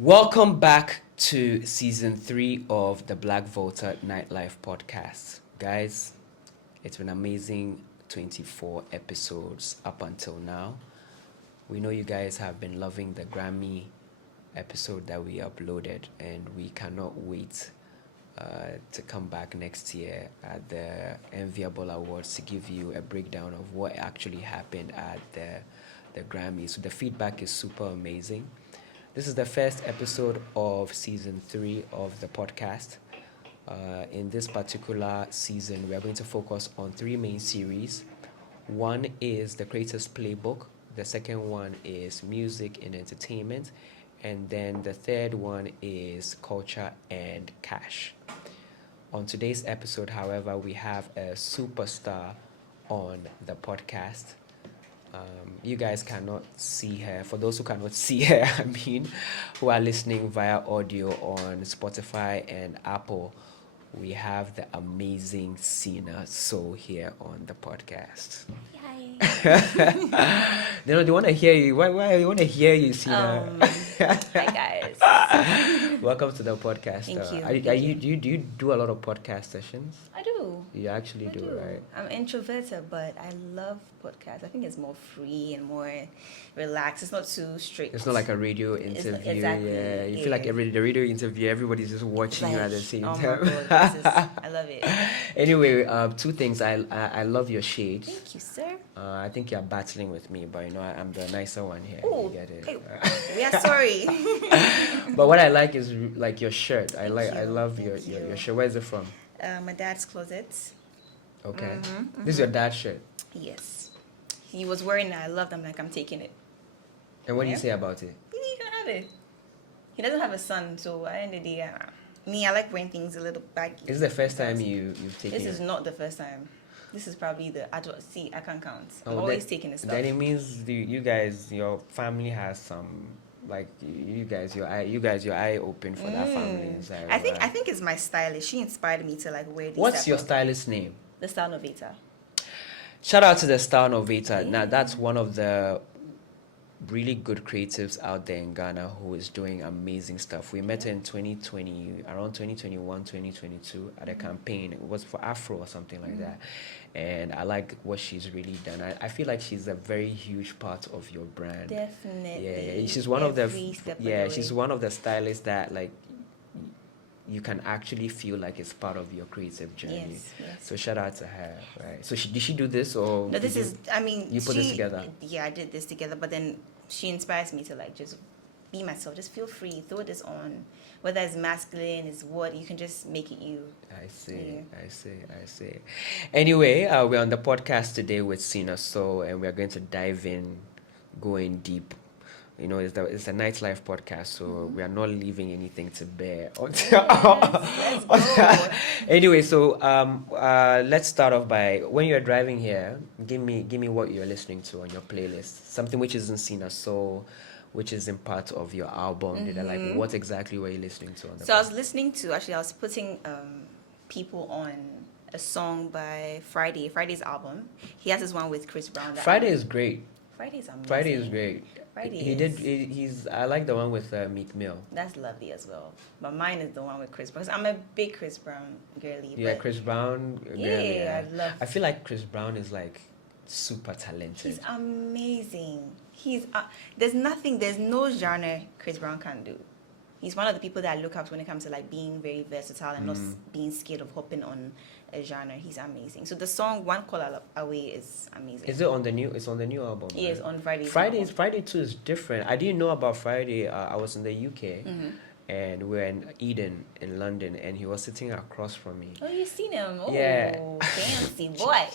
Welcome back to season 3 of the Black Voter Nightlife podcast. Guys, it's been amazing 24 episodes up until now. We know you guys have been loving the Grammy episode that we uploaded, and we cannot wait to come back next year at the Enviable Awards to give you a breakdown of what actually happened at the Grammys. So the feedback is super amazing. This is the first episode of season 3 of the podcast. In this particular season, we are going to focus on 3 main series. One is the Creators Playbook. The second one is Music and Entertainment. And then the third one is Culture and Cash. On today's episode, however, we have a superstar on the podcast. You guys cannot see her. For those who cannot see her, who are listening via audio on Spotify and Apple, we have the amazing Cina Soul here on the podcast. Hi. They want to hear you. Why they want to hear you, Cina? Hi guys. Welcome to the podcast. Thank you. Do you do a lot of podcast sessions? I do. You actually do, right? I'm introverted, but I love podcasts. I think it's more free and more relaxed. It's not too strict. It's not like a radio interview. Exactly. Yeah, you feel like the radio interview, everybody's just watching you at the same time. My God, I love it. Anyway, 2 things. I love your shades. Thank you, sir. I think you're battling with me, but I'm the nicer one here. Oh, you get it. hey, we are sorry. But what I like is like your shirt. I Thank love you. your shirt. Where is it from? My dad's closet. Okay. This is your dad's shirt. Yes. He was wearing it. I loved it. I'm like, I'm taking it. And what do you say about it? You can have it. He doesn't have a son, so at the end of the day, me, I like wearing things a little baggy. Is this the first time you've taken This it? is not the first time. This is probably I can't count. I'm Oh, always taking the stuff. Then it means you guys, your family has some, like you guys, your eye open for that family inside. I think it's my stylist. She inspired me to like wear these. What's your stylist's name? The Style Novator. Shout out to the Style Novator. Yeah. Now that's one of the really good creatives out there in Ghana who is doing amazing stuff. We met her in 2020, around 2021, 2022 at a campaign. It was for Afro or something like that. And I like what she's really done. I feel like she's a very huge part of your brand. Definitely. Yeah. She's one of the step of the way. she's one of the stylists that like you can actually feel like it's part of your creative journey. Yes. So shout out to her, right? So did she do this or No, this did is. I mean, you put this together? Yeah, I did this together. But then she inspires me to like just be myself. Just feel free. Throw this on. Whether it's masculine, it's what you can just make it you. I see, Yeah. I see. Anyway, we're on the podcast today with Cina Soul, and we're going to dive in, going deep. You know, it's a nightlife podcast, so we are not leaving anything to bear. Let's go. Anyway, so let's start off by when you're driving here. Give me what you're listening to on your playlist. Something which is in Cina Soul, which is in part of your album. Like, what exactly were you listening to on the? So I was listening to I was putting people on a song by Friday's album. He has this one with Chris Brown. Friday is great. Friday's amazing. Friday is great. I like the one with Meek Mill. That's lovely as well. But mine is the one with Chris Brown. 'Cause I'm a big Chris Brown girly. Yeah, but Chris Brown. Girl, Yeah, I feel like Chris Brown is like super talented. he's amazing. There's no genre Chris Brown can do. He's one of the people that I look up to when it comes to like being very versatile and not being scared of hopping on a genre. He's amazing. So the song One Call Away is amazing. Is it on the new? It's on the new album. Yeah, it's on Friday. Friday too is different. I didn't know about Friday. I was in the UK, and we were in Eden in London, and he was sitting across from me. Oh, you seen him? Oh, Yeah. fancy boy.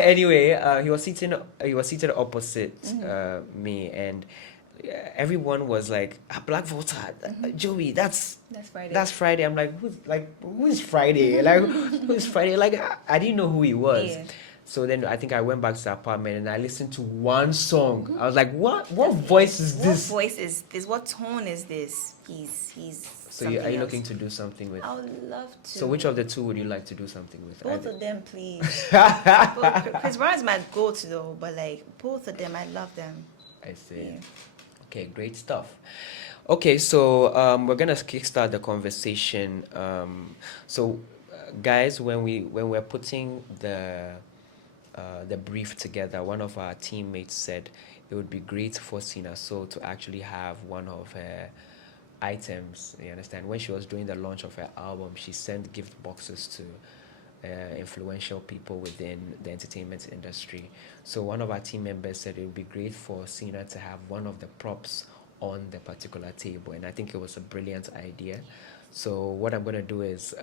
Anyway, he was seated opposite me, and everyone was like, Black Voter, Joey, that's Friday. That's Friday. I'm like, who's Friday? Like, who's Friday? Like, I didn't know who he was. Yeah. So then I think I went back to the apartment and I listened to one song. I was like, what voice is this? What voice is this? What tone is this? He's. So are you looking to do something with? I would love to. So which of the two would you like to do something with? Both of them, please. Chris Brown is my go-to though, but like both of them, I love them. I see. Yeah. Okay, great stuff. Okay, so we're gonna kickstart the conversation. Guys, when we're putting the brief together, one of our teammates said it would be great for Cina Soul to actually have one of her items. You understand? When she was doing the launch of her album, she sent gift boxes to influential people within the entertainment industry. So one of our team members said it would be great for Cina to have one of the props on the particular table, and I think it was a brilliant idea. So what I'm gonna do is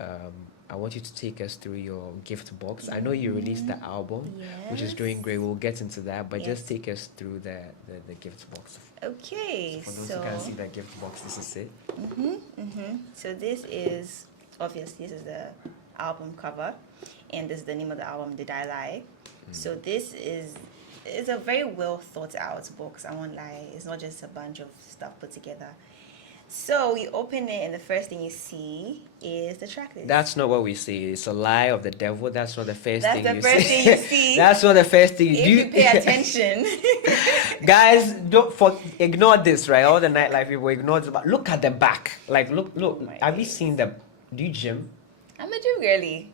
I want you to take us through your gift box. I know you released the album, which is doing Yes. great. We'll get into that, but just Yes. take us through the gift box. Okay, For those who can see the gift box, this is it. so this is obviously this is the album cover, and this is the name of the album, Did I Lie? So this is it's a very well thought out box. I won't lie. It's not just a bunch of stuff put together. So we open it, and the first thing you see is the track list. That's not what we see. It's a lie of the devil. That's not the first That's thing the you first see. thing you see. That's not the first thing If do. you pay attention. Guys, ignore this, right? All the nightlife people ignore this. But look at the back. Like, look. Oh my Have you days. seen the? Do you gym? I'm a gym girly.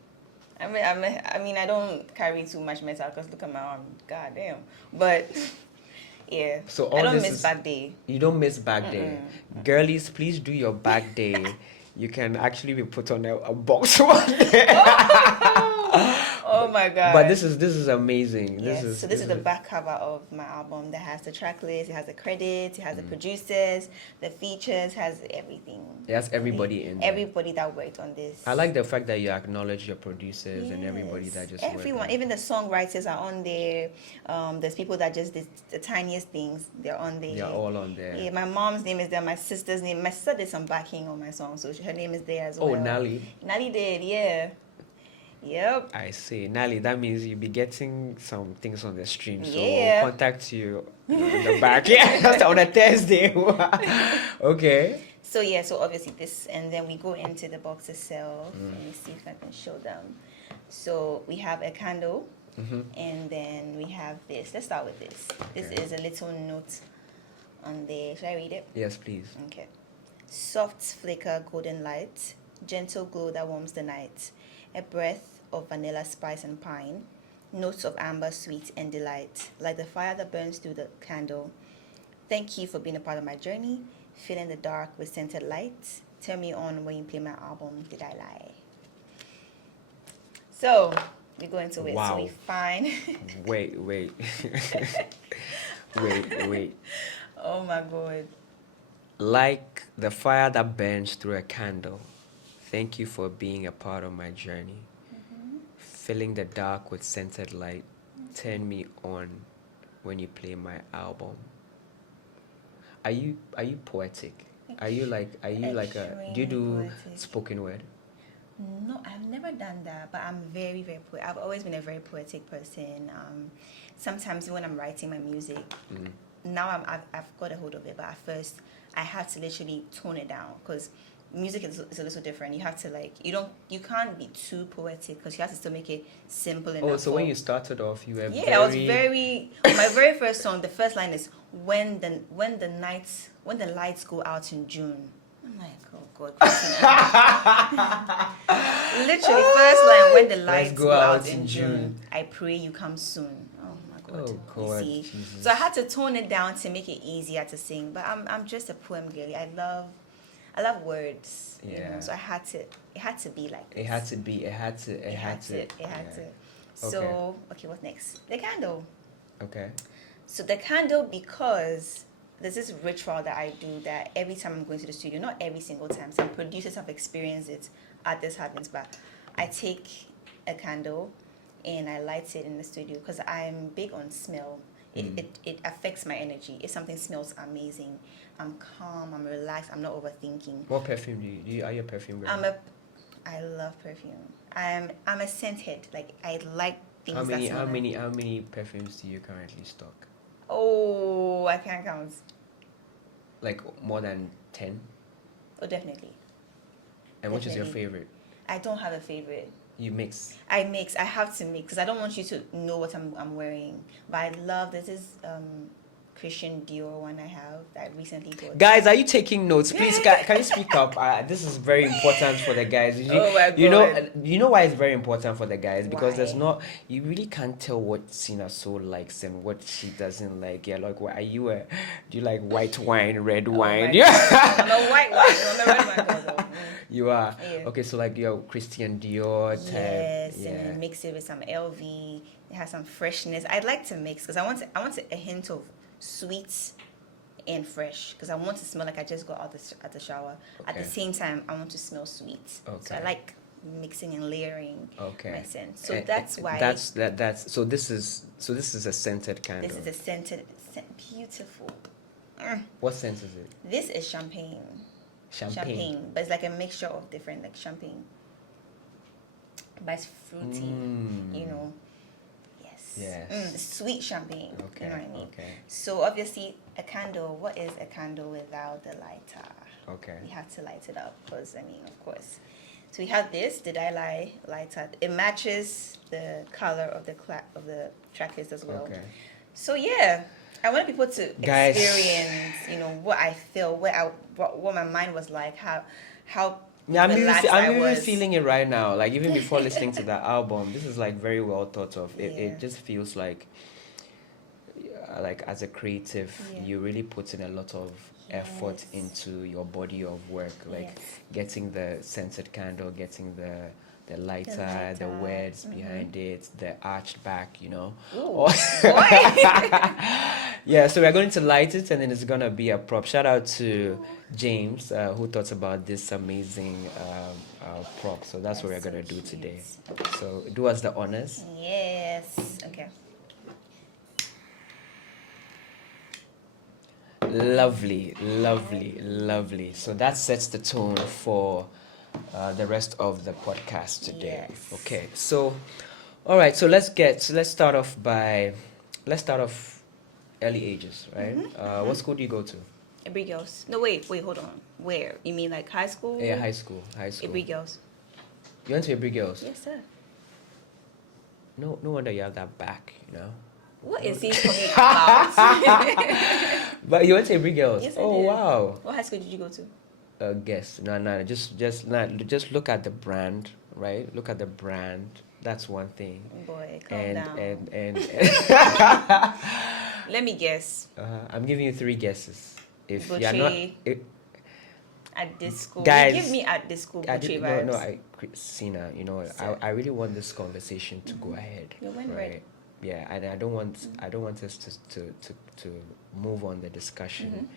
I mean, I don't carry too much metal because look at my arm. God damn. But yeah. So I all don't this miss is- back day. You don't miss back day. Girlies, please do your back day. You can actually be put on a box one day. Oh my god. But this is amazing. Yes, so this is the is- back cover of my album that has the track list, it has the credits, it has the producers, the features, has everything. It has everybody in there. Everybody that worked on this. I like the fact that you acknowledge your producers and everybody Yes, that just worked everyone, on it. even the songwriters are on there. There's people that just did the tiniest things. They're on there. They're all on there. Yeah, my mom's name is there. My sister's name. My sister did some backing on my song, so her name is there as well. Oh, Nally. Nally did, yeah. Yep. I see. Nally, that means you'll be getting some things on the stream. So Yeah. we'll contact you in the back. Yeah, that's on a Thursday. Okay. So yeah, so obviously this, and then we go into the box itself. Let me see if I can show them. So we have a candle, and then we have this. Let's start with this. This Okay. is a little note on there. Should I read it? Yes, please. Okay. Soft flicker, golden light, gentle glow that warms the night, a breath of vanilla, spice, and pine, notes of amber, sweet, and delight, like the fire that burns through the candle. Thank you for being a part of my journey. Fill in the dark with scented light. Turn me on when you play my album, Did I Lie? So, we go into it. So Wow. we find... Wait. wait. Oh my God. Like the fire that burns through a candle. Thank you for being a part of my journey. Filling the dark with scented light. Turn me on when you play my album. Are you poetic? Are you like a do you Extremely do poetic. spoken word? No, I've never done that, but I'm very, very I've always been a very poetic person. Sometimes when I'm writing my music, now I've got a hold of it, but at first I had to literally tone it down because music is a little different. You have to you can't be too poetic because you have to still make it simple enough. Oh, so when for- you started off, you were I was very my very first song. The first line is when the lights go out in June. I'm like, oh God, Christina. Literally, first line when the lights go out in June. I pray you come soon. Oh my God. Oh, God, You see? Jesus. So I had to tone it down to make it easier to sing. But I'm just a poem girly. I love words. You Yeah. know? So it had to be like this. It had to be. It had to. It had yeah. to. So okay, what's next? The candle. Okay. So the candle, because there's this ritual that I do that every time I'm going to the studio, not every single time, some producers have experienced it, this happens, but I take a candle and I light it in the studio because I'm big on smell. It affects my energy. If something smells amazing, I'm calm, I'm relaxed, I'm not overthinking. What perfume do you? Are you a perfume girl? I love perfume. I'm a scent head. Like I like things How many? that smell How nice. many? How many perfumes do you currently stock? Oh, I can't count. Like more than 10? Oh, definitely. And which is your Definitely. favorite? I don't have a favorite. You mix. I have to mix because I don't want you to know what I'm wearing. But I love this is Christian Dior one I have that I recently bought. Guys, are you taking notes? Please, can you speak up? This is very important for the guys. Oh my God. You know why it's very important for the guys? Because there's Why? not, you really can't tell what Cina Soul likes and what she doesn't like. Yeah, like, what are you? Do you like white wine, red wine? my Yeah, I'm a white one. I'm a red one. Though. you are. Yeah. Okay, so like your Christian Dior type. Yes, Yeah. and then mix it with some LV. It has some freshness. I'd like to mix because I want a hint of sweet and fresh because I want to smell like I just got out the shower. At the Okay. same time, I want to smell sweet. So Okay. I like mixing and layering my scent. So And that's why that's so this is a scented candle. this is a scented, beautiful. What scent is it? This is champagne. Champagne, but it's like a mixture of different like champagne. But it's fruity, you know. Yes. Yes. Sweet champagne. Okay. You know what I mean? Okay. So obviously, a candle. What is a candle without the lighter? Okay. We have to light it up because I mean, of course. So we have this. Did I lie? Lighter. It matches the color of the track list as well. Okay. So yeah, I want people to Guys. experience, you know, what I feel, what my mind was like, how Yeah, I'm relaxed I even was. feeling it right now. Like even before listening to that album, this is like very well thought of. Yeah. It just feels like as a creative, Yeah. you really put in a lot of effort Yes. into your body of work, like Yes. getting the scented candle, getting the lighter, the lighter, words behind it, the arched back, you know. Ooh, Oh. boy. Yeah, so we're going to light it and then it's gonna be a prop. Shout out to James who thought about this amazing prop. So that's what we're That's so gonna do cute. today. So do us the honors. Yes. Okay. Lovely, lovely, lovely. So that sets the tone for the rest of the podcast today. Yes. Okay, so all right, so let's start off early ages, right? What school do you go to? Every girls. No, wait, hold on. Where? You mean like high school? Yeah, high school. Every girls. You went to Every Girls? Yes, sir. No wonder you have that back, you know. What is he talking about? But you went to Every Girls. Yes, I Oh did. wow. What high school did you go to? Guess. No. Just look at the brand, right? Look at the brand. That's one thing. Boy, calm And down. and Let me guess. I'm giving you 3 guesses. If you're not, Boucher. At this school. Guys, You give me at this school I Boucher did, vibes. Cina, you know, Sir. I really want this conversation to go ahead. You went right. Yeah, and I don't want us to move on the discussion.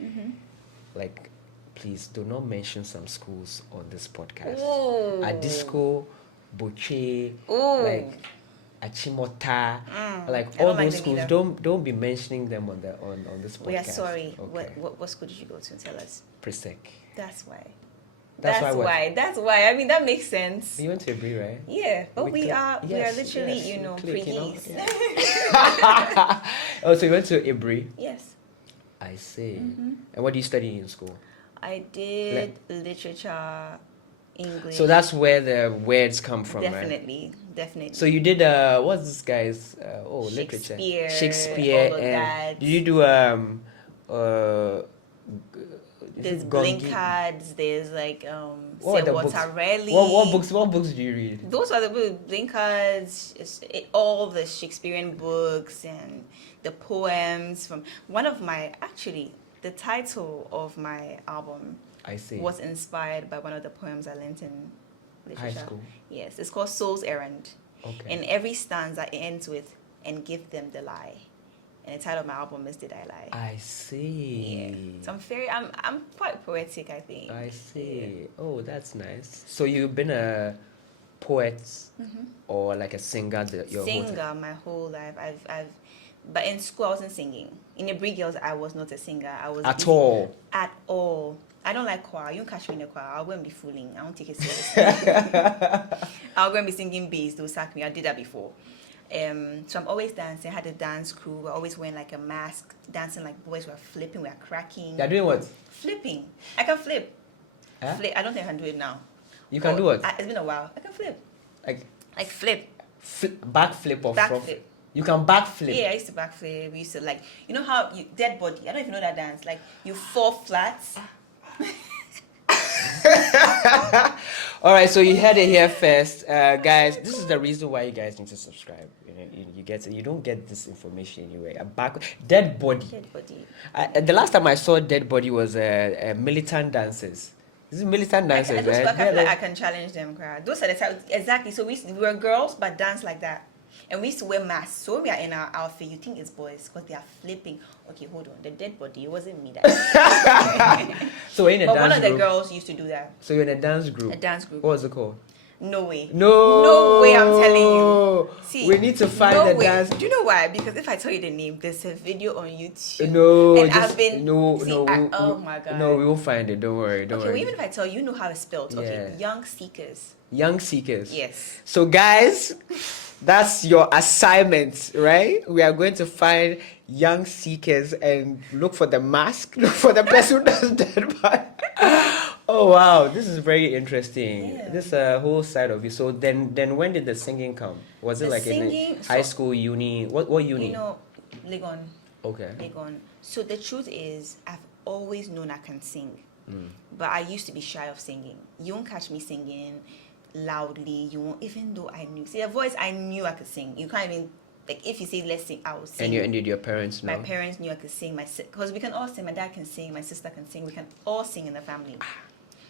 Like, please do not mention some schools on this podcast. Ooh. At this school, Boucher, Ooh. like Achimota, like I don't all like those them schools. either. Don't be mentioning them on this podcast. We are sorry. Okay. What school did you go to? Tell us. Presec. That's why. That's why what? That's why. I mean, that makes sense. You went to Every, right? Yeah, but we are Yes, literally, yes, you know, click, you know, preheats. yeah. Oh, so you went to Ibri? Yes. I see. And what do you study in school? I did literature, English. So that's where the words come from, right? definitely. So you did what's this guy's literature? Shakespeare all of and that. did you do There's Gongi? Blinkards, there's like What are the books? Waterelli. What books do you read? Those are the books, Blinkards, all the Shakespearean books and the poems from one of my, actually, the title of my album I see. was inspired by one of the poems I learned in literature. High school. Yes, it's called Soul's Errand. Okay. And every stanza ends with, and give them the lie. And the title of my album is Did I Lie? I see. Yeah. So I'm quite poetic, I think. I see. Oh, that's nice. So you've been a poet or like a singer your whole Singer time? my whole life. But in school I wasn't singing. In the Brig Girls I was not a singer. I was At all. At all. I don't like choir. You don't catch me in a choir. I'll go and be fooling. I don't take it seriously. I'll go and be singing bass. They'll sack me. I did that before. So I'm always dancing. I had a dance crew. We're always wearing like a mask, dancing like boys. We're flipping. We're cracking. You're doing what? Flipping. I can flip. Huh? Flip. I don't think I can do it now. You can do what? It's been a while. I can flip. Like Like flip. back flip or front? Backflip. You can backflip. Yeah, I used to backflip. We used to like, you know how you dead body. I don't know if you know that dance. Like you fall flat. All right, so you heard it here first, guys. This is the reason why you guys need to subscribe. You get it. You don't get this information anyway. A back dead body. Dead body. The last time I saw dead body was militant dances. This is militant dances, Those right? I feel like I can challenge them, crowd. Those are the type exactly. So we were girls, but dance like that. And we used to wear masks. So when we are in our outfit, you think it's boys because they are flipping. Okay, hold on. The dead body, it wasn't me that. So we're in a but dance one of the group. girls used to do that. So you're in a dance group. A dance group. What was it called? No way. No way, I'm telling you. See, we need to find no the way. dance. Do you know why? Because if I tell you the name, there's a video on YouTube. No, and just, I've been no, see, no. oh my god. No, we will find it. Don't worry. Don't Okay, worry. well, even if I tell you, you know how it's spelled. Okay, Yeah. Young Seekers. Young Seekers. Yes. So guys, that's your assignment, right? We are going to find Young Seekers and look for the mask, look for the person who does that part. Oh wow, this is very interesting. Yeah. This whole side of you. So then when did the singing come? Was it The like singing- in high so- school, uni? What uni? You know, Legon. Okay. Legon. So the truth is, I've always known I can sing, Mm. but I used to be shy of singing. You won't catch me singing loudly. You won't, even though I knew. See, a voice I knew I could sing. You can't even like if you say let's sing, I will sing. And did your parents know? My parents knew I could sing. Because we can all sing. My dad can sing. My sister can sing. We can all sing in the family.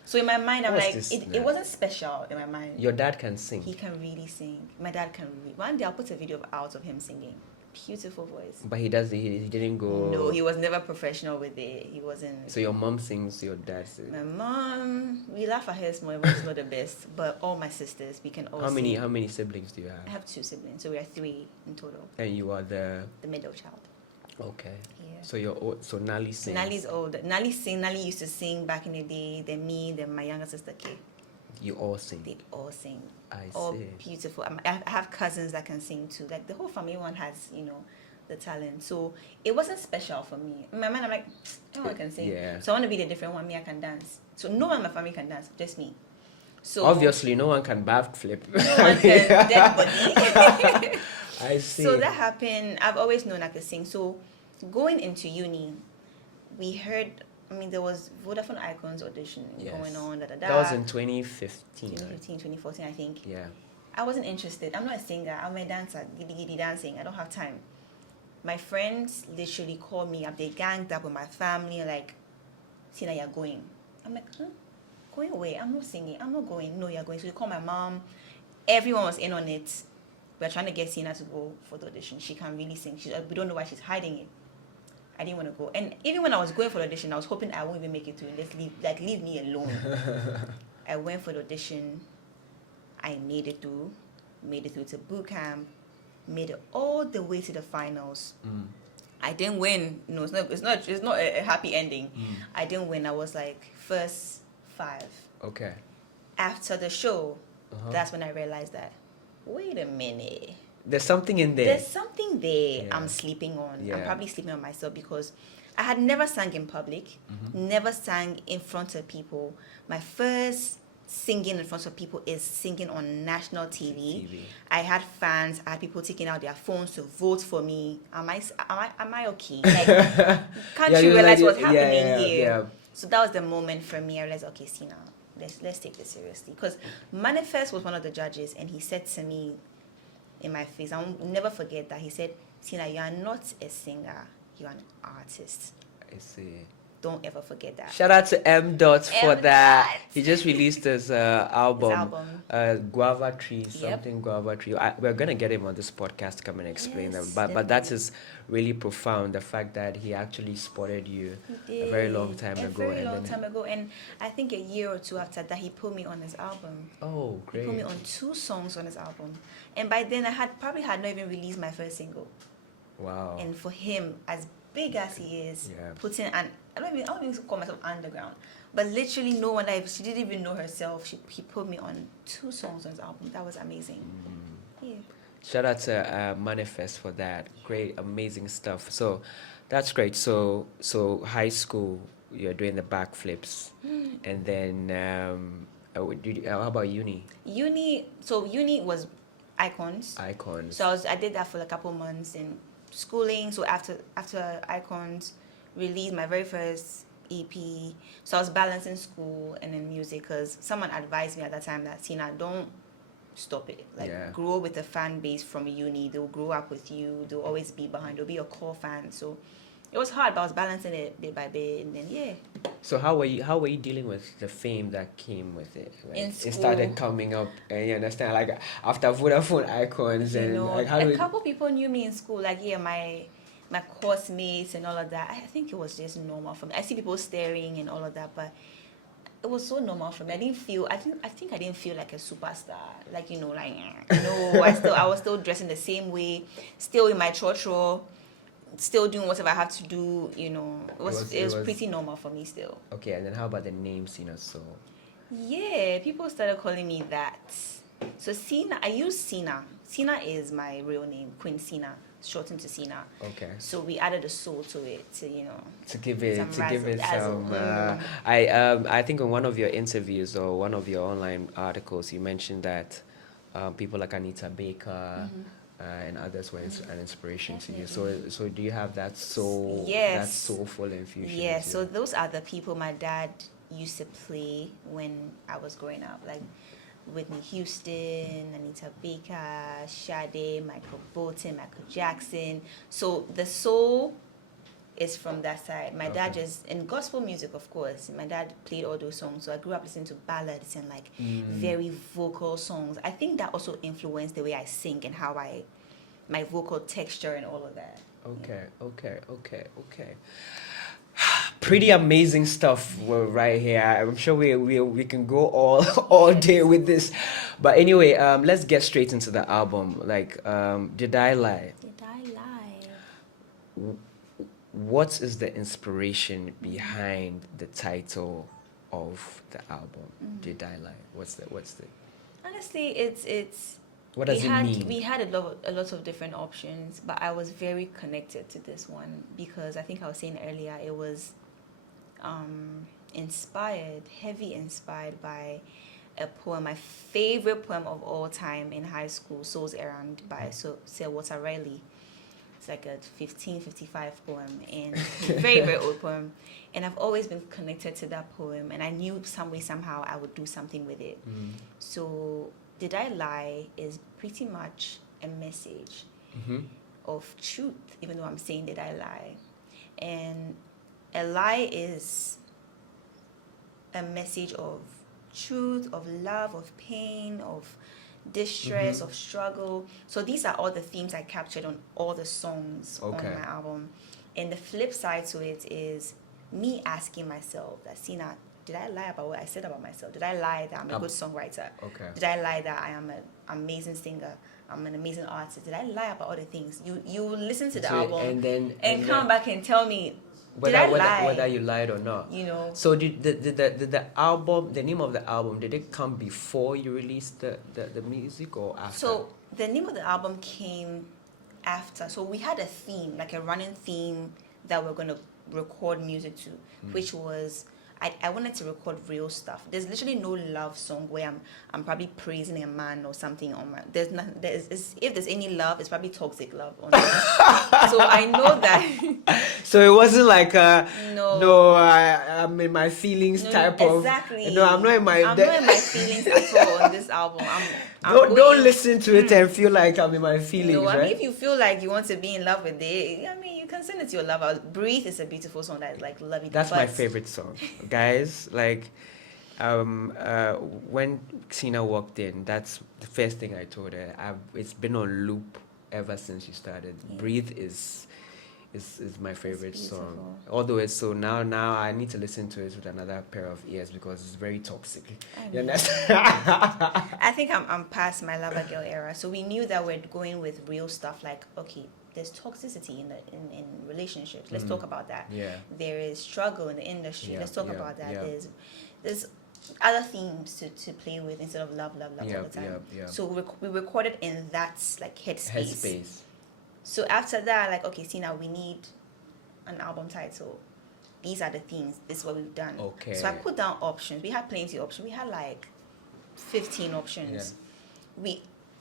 So in my mind, I'm What's like, this it now? wasn't special in my mind. Your dad can sing. He can really sing. My dad can really. One day I'll put a video out of him singing. Beautiful voice. But he didn't go. No, he was never professional with it. He wasn't. So your mom sings, your dad sings. My mom, we laugh at her small. It was not the best, but all my sisters, we can all. How many sing. siblings do you have? I have 2 siblings, so we are 3 in total. And you are the middle child. okay. Yeah. So you're old, so Nali sings. Nali's old. Nali used to sing back in the day. Then me, then my younger sister Kay. You all sing. They all sing. I All see. beautiful. I have cousins that can sing too. Like the whole family, one has the talent. So it wasn't special for me. In my mind, I'm like, everyone can sing. Yeah. So I want to be the different one. Me, I can dance. So no one in my family can dance, just me. So Obviously, no one can backflip. no one can dead body. I see. So that happened. I've always known I could sing. So going into uni, we heard. I mean, there was Vodafone Icons audition Yes. going on. That was in 2015. Right? 2015, 2014, I think. Yeah. I wasn't interested. I'm not a singer. I'm a dancer. Giddy dancing. I don't have time. My friends literally called me up. They ganged up with my family. Like, Cina, you're going. I'm like, huh? Going away? I'm not singing. I'm not going. No, you're going. So they called my mom. Everyone was in on it. We're trying to get Cina to go for the audition. She can really sing. We don't know why she's hiding it. I didn't want to go. And even when I was going for the audition, I was hoping I won't even make it to it. Leave me alone. I went for the audition. I made it through to boot camp, made it all the way to the finals. Mm. I didn't win. No, it's not a happy ending. Mm. I didn't win. I was like first 5. Okay. After the show, Uh-huh. that's when I realized that, wait a minute. There's something in there. There's something there Yeah. I'm sleeping on. Yeah. I'm probably sleeping on myself because I had never sang in public, never sang in front of people. My first singing in front of people is singing on national TV. I had fans, I had people taking out their phones to vote for me. Am I okay? Like, can't Yeah, you you're realize like- what's yeah, happening yeah, here? yeah. So that was the moment for me. I realized, okay, Cina, let's take this seriously. Because Manifest was one of the judges, and he said to me in my face, I'll never forget that. He said, Cina, you are not a singer, you are an artist. I see. Don't ever forget that. Shout out to M. Dot for M. that. Dot. He just released his album, album. Guava Tree, Yep. something Guava Tree. We're gonna get him on this podcast to come and explain Yes, them. But that definitely. is really profound. The fact that he actually spotted you He a very did. long time A ago. very and long then- time ago. And I think a year or 2 after that, he put me on his album. Oh, He put me great! on 2 songs on his album. And by then, I had probably not even released my first single. Wow. And for him, as big as he is, Yeah. putting and I don't even call myself underground, but literally no one she didn't even know herself. He put me on 2 songs on his album. That was amazing. Yeah. Shout out to Manifest for that. Great, amazing stuff. So that's great. So high school, you're doing the backflips, and then how about uni? Uni was Icons. Icons. So I did that for a couple months in schooling. So after Icons, released my very first EP. So I was balancing school and then music because someone advised me at that time that Cina, don't stop it. Like grow with a fan base from uni. They'll grow up with you. They'll always be behind. They'll be your core fan. So it was hard, but I was balancing it bit by bit, and then So how were you dealing with the fame that came with it? Like, in school, it started coming up, and you understand, like after Vodafone Icons, you and know, like how a couple people knew me in school. Like my course mates and all of that. I think it was just normal for me. I see people staring and all of that, but it was so normal for me. I think I didn't feel like a superstar. Like, you know, like no, I was still dressing the same way, still in my church role, still doing whatever I have to do, you know. It was pretty normal for me still. Okay, and then how about the name Cina Soul? Yeah, people started calling me that. So Cina, I use Cina. Cina is my real name, Queen Cina, shortened to Cina. Okay. So we added a soul to it, to give it some. Mm. I think in one of your interviews or one of your online articles, you mentioned that people like Anita Baker. And others were an inspiration Definitely. to you. So do you have that soul, Yes. that soulful infusion? Yeah, so those are the people my dad used to play when I was growing up, like Whitney Houston, Anita Baker, Sade, Michael Bolton, Michael Jackson. So the soul is from that side. My dad just, in gospel music, of course, my dad played all those songs. So I grew up listening to ballads and like very vocal songs. I think that also influenced the way I sing and how my vocal texture and all of that. Okay. Pretty amazing stuff right here. I'm sure we can go all day with this. But anyway, let's get straight into the album. Like, Did I Lie? Did I Lie? What is the inspiration behind the title of the album? Did I Lie? What's the Honestly, it's what does it mean? We had a lot of different options, but I was very connected to this one because I think I was saying earlier it was heavy inspired by a poem, my favorite poem of all time in high school, Soul's Errand by Sir Walter Riley. It's like a 1555 poem and very, very old poem. And I've always been connected to that poem, and I knew somehow I would do something with it. So Did I Lie is pretty much a message of truth, even though I'm saying Did I Lie? And a lie is a message of truth, of love, of pain, of distress, of struggle. So these are all the themes I captured on all the songs on my album. And the flip side to it is me asking myself that, Cina, did I lie about what I said about myself? Did I lie that I'm a good songwriter? Did I lie that I am an amazing singer? I'm an amazing artist? Did I lie about all the things? You listen to the album and come back and tell me, whether you lied or not. You know. So did the album, the name of the album, did it come before you released the music or after? So the name of the album came after. So we had a theme, like a running theme that we're going to record music to, which was I wanted to record real stuff. There's literally no love song where I'm probably praising a man or something on my. There's nothing. If there's any love, it's probably toxic love. On so I know that. So it wasn't like no. I'm in my feelings type of. Exactly. No, I'm not in my. I'm not in my feelings at all on this album. Don't listen to it and feel like I'm in my feelings. No, I right? mean if you feel like you want to be in love with it, I mean you can send it to your lover. Breathe is a beautiful song that is like lovey. That's my favorite song, guys. Like, when Cina walked in, that's the first thing I told her. It's been on loop ever since she started. Yeah. Breathe is my favorite song. Although it's so now I need to listen to it with another pair of ears because it's very toxic. I think I'm past my lover girl era. So we knew that we're going with real stuff. Like, okay, there's toxicity in relationships. Let's talk about that. Yeah. There is struggle in the industry. Yeah, Let's talk about that. Yeah. There's other themes to play with instead of love all the time. Yeah. So we recorded in that like headspace. So after that, like, okay, Cina, we need an album title. These are the things. This is what we've done. Okay. So I put down options. We had plenty of options. We had like 15 options.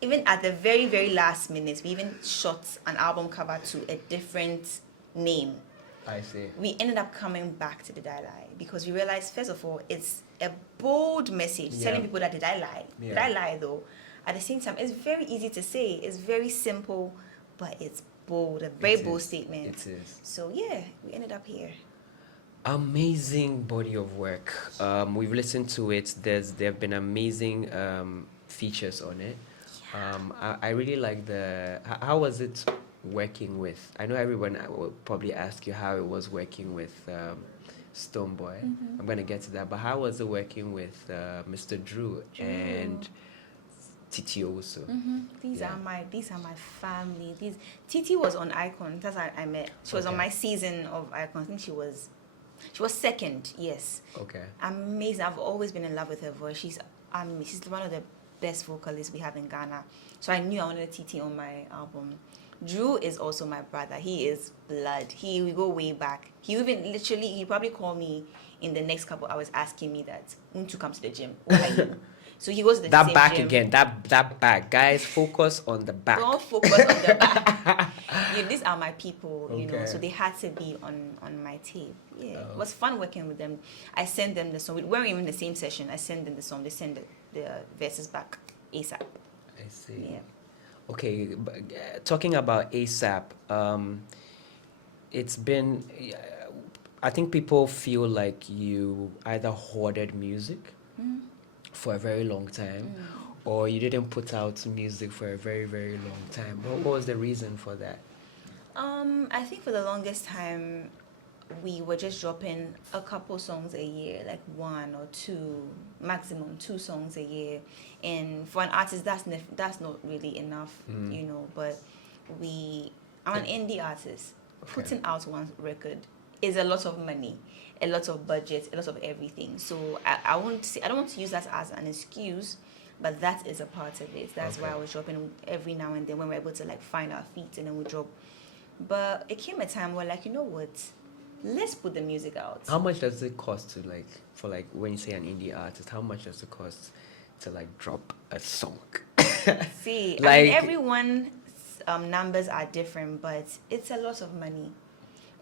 even at the very, very last minute, we even shot an album cover to a different name. I see. We ended up coming back to Did I Lie because we realized, first of all, it's a bold message telling people that did I lie? Yeah. Did I lie though? At the same time, it's very easy to say. It's very simple, but it's bold, a very bold statement. It is. So yeah, we ended up here. Amazing body of work. We've listened to it. There have been amazing features on it. I really like how was it working with, I know everyone will probably ask you how it was working with Stonebwoy. I'm going to get to that, but how was it working with Mr. Drew and Titi also? These are my family. Titi was on Icon. That's how I met. She was on my season of Icon. I think she was second. Yes. Okay. Amazing. I've always been in love with her voice. She's one of the best vocalists we have in Ghana. So I knew I wanted Titi on my album. Drew is also my brother. He is blood. We go way back. He probably called me in the next couple hours asking me that, "Want to come to the gym? Where are you?" So he goes to the that same back gym. again. That back, guys. Focus on the back. Don't focus on the back. These are my people, you know. Okay. So they had to be on my tape. Yeah, It was fun working with them. I sent them the song. We weren't even in the same session. I sent them the song. They sent the verses back ASAP. I see. Yeah. Okay, talking about ASAP, it's been, I think people feel like you either hoarded music for a very long time or you didn't put out music for a very, very long time. What was the reason for that? I think for the longest time, we were just dropping a couple songs a year, like one or two, maximum 2 songs a year. And for an artist, that's not really enough, you know. But I'm an indie artist. Putting out one record is a lot of money, a lot of budget, a lot of everything. So I don't want to use that as an excuse, but that is a part of it. That's why I was dropping every now and then when we're able to like find our feet and then we drop. But it came a time where like, you know what? Let's put the music out. How much does it cost to when you say an indie artist, how much does it cost to like drop a song? See, like, I mean, everyone's numbers are different, but it's a lot of money.